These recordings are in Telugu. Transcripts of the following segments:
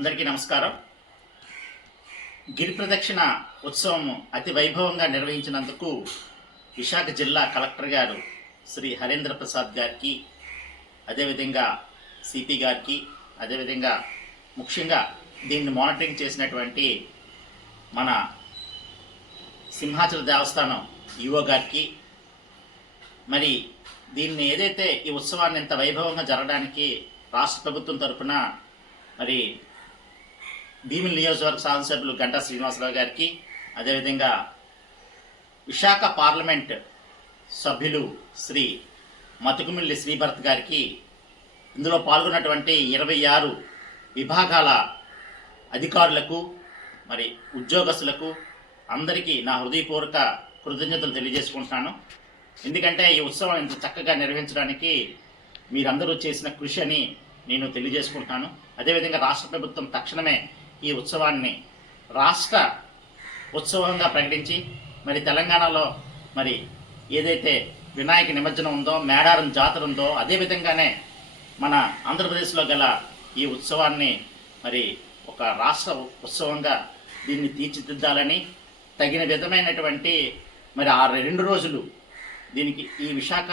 అందరికీ నమస్కారం. గిరి ప్రదక్షిణ ఉత్సవం అతి వైభవంగా నిర్వహించినందుకు విశాఖ జిల్లా కలెక్టర్ గారు శ్రీ హరేంద్ర ప్రసాద్ గారికి అదేవిధంగా సిపి గారికి అదేవిధంగా ముఖ్యంగా దీన్ని మానిటరింగ్ చేసినటువంటి మన సింహాచల దేవస్థానం ఈవో గారికి మరి దీన్ని ఏదైతే ఈ ఉత్సవాన్ని ఇంత వైభవంగా జరగడానికి రాష్ట్ర ప్రభుత్వం తరఫున మరి భీమిలి నియోజకవర్గ శాసనసభ్యులు గంటా శ్రీనివాసరావు గారికి అదేవిధంగా విశాఖ పార్లమెంట్ సభ్యులు శ్రీ మతుకుమిల్లి శ్రీభరత్ గారికి ఇందులో పాల్గొన్నటువంటి ఇరవై ఆరు విభాగాల అధికారులకు మరి ఉద్యోగస్తులకు అందరికీ నా హృదయపూర్వక కృతజ్ఞతలు తెలియజేసుకుంటున్నాను. ఎందుకంటే ఈ ఉత్సవం ఇంత చక్కగా నిర్వహించడానికి మీరందరూ చేసిన కృషి అని నేను తెలియజేసుకుంటున్నాను. అదేవిధంగా రాష్ట్ర ప్రభుత్వం తక్షణమే ఈ ఉత్సవాన్ని రాష్ట్ర ఉత్సవంగా ప్రకటించి మరి తెలంగాణలో మరి ఏదైతే వినాయక నిమజ్జనం ఉందో మేడారం జాతర ఉందో అదేవిధంగానే మన ఆంధ్రప్రదేశ్లో గల ఈ ఉత్సవాన్ని మరి ఒక రాష్ట్ర ఉత్సవంగా దీన్ని తీర్చిదిద్దాలని తగిన విధమైనటువంటి మరి ఆ రెండు రోజులు దీనికి ఈ విశాఖ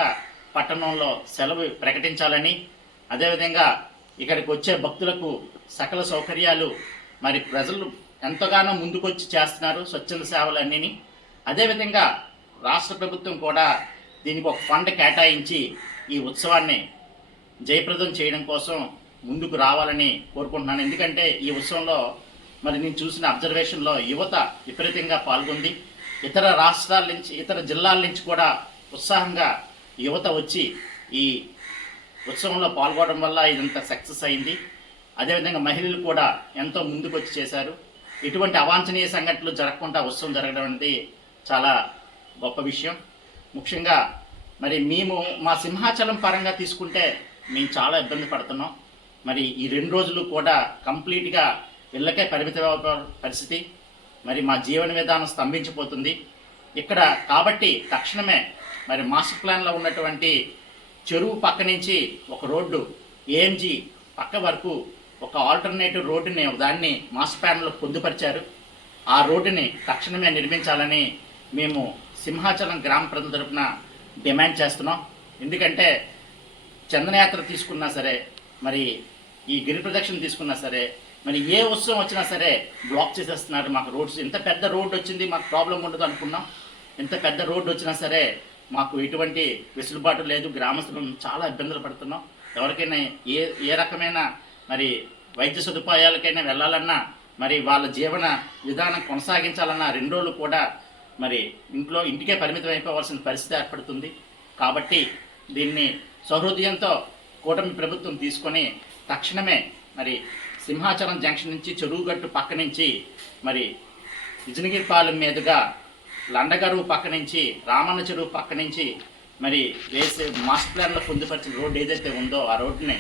పట్టణంలో సెలవు ప్రకటించాలని అదేవిధంగా ఇక్కడికి వచ్చే భక్తులకు సకల సౌకర్యాలు మరి ప్రజలు ఎంతగానో ముందుకొచ్చి చేస్తున్నారు స్వచ్ఛంద సేవలన్నీ అదేవిధంగా రాష్ట్ర ప్రభుత్వం కూడా దీనికి ఒక ఫండ్ కేటాయించి ఈ ఉత్సవాన్ని జయప్రదం చేయడం కోసం ముందుకు రావాలని కోరుకుంటున్నాను. ఎందుకంటే ఈ ఉత్సవంలో మరి నేను చూసిన అబ్జర్వేషన్లో యువత విపరీతంగా పాల్గొంది. ఇతర రాష్ట్రాల నుంచి ఇతర జిల్లాల నుంచి కూడా ఉత్సాహంగా యువత వచ్చి ఈ ఉత్సవంలో పాల్గొనడం వల్ల ఇదంతా సక్సెస్ అయింది. అదేవిధంగా మహిళలు కూడా ఎంతో ముందుకు వచ్చి చేశారు. ఇటువంటి అవాంఛనీయ సంఘటనలు జరగకుండా ఉత్సవం జరగడం అనేది చాలా గొప్ప విషయం. ముఖ్యంగా మరి మేము మా సింహాచలం పరంగా తీసుకుంటే మేము చాలా ఇబ్బంది పడుతున్నాం. మరి ఈ రెండు రోజులు కూడా కంప్లీట్గా ఇళ్ళకే పరిమిత పరిస్థితి. మరి మా జీవన విధానం స్తంభించిపోతుంది. ఇక్కడ కాబట్టి తక్షణమే మరి మాస్టర్ ప్లాన్లో ఉన్నటువంటి చెరువు పక్క నుంచి ఒక రోడ్డు ఏఎంజీ పక్క వరకు ఒక ఆల్టర్నేటివ్ రోడ్డుని దాన్ని మాస్టర్ ప్లాన్లో పొందుపరిచారు. ఆ రోడ్డుని తక్షణమే నిర్మించాలని మేము సింహాచలం గ్రామ ప్రజల తరఫున డిమాండ్ చేస్తున్నాం. ఎందుకంటే చందనయాత్ర తీసుకున్నా సరే మరి ఈ గిరి ప్రదక్షిణ తీసుకున్నా సరే మరి ఏ ఉత్సవం వచ్చినా సరే బ్లాక్ చేసేస్తున్నారు. మాకు రోడ్స్ ఇంత పెద్ద రోడ్డు వచ్చింది మాకు ప్రాబ్లం ఉండదు అనుకున్నాం. ఇంత పెద్ద రోడ్డు వచ్చినా సరే మాకు ఎటువంటి వెసులుబాటు లేదు. గ్రామస్తులు చాలా ఇబ్బందులు పడుతున్నాం. ఎవరికైనా ఏ ఏ రకమైన మరి వైద్య సదుపాయాలకైనా వెళ్ళాలన్నా మరి వాళ్ళ జీవన విధానం కొనసాగించాలన్నా రెండు రోజులు కూడా మరి ఇంట్లో ఇంటికే పరిమితం అయిపోవాల్సిన పరిస్థితి ఏర్పడుతుంది. కాబట్టి దీన్ని సహృదయంతో కూటమి ప్రభుత్వం తీసుకొని తక్షణమే మరి సింహాచలం జంక్షన్ నుంచి చెరువుగట్టు పక్క నుంచి మరి విజనగిరిపాలెం మీదుగా లండగరువు పక్క నుంచి రామన్న చెరువు పక్క నుంచి మరి వేసే మాస్టర్ ప్లాన్లో పొందుపరిచిన రోడ్డు ఏదైతే ఉందో ఆ రోడ్డుని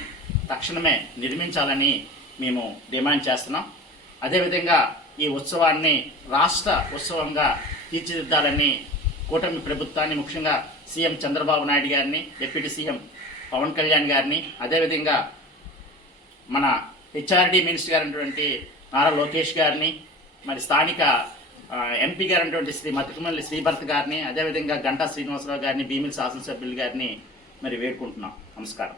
తక్షణమే నిర్మించాలని మేము డిమాండ్ చేస్తున్నాం. అదేవిధంగా ఈ ఉత్సవాన్ని రాష్ట్ర ఉత్సవంగా తీర్చిదిద్దాలని కూటమి ప్రభుత్వాన్ని ముఖ్యంగా సీఎం చంద్రబాబు నాయుడు గారిని డిప్యూటీ సీఎం పవన్ కళ్యాణ్ గారిని అదేవిధంగా మన హెచ్ఆర్డి మినిస్టర్ గారైనటువంటి నారా లోకేష్ గారిని మరి స్థానిక ఎంపీ ఎంపీ గారైనటువంటి శ్రీ మతికుమల్లి శ్రీభర్త్ గారిని అదేవిధంగా గంటా శ్రీనివాసరావు గారిని భీమిలి శాసనసభ్యులు గారిని మరి వేడుకుంటున్నాం. నమస్కారం.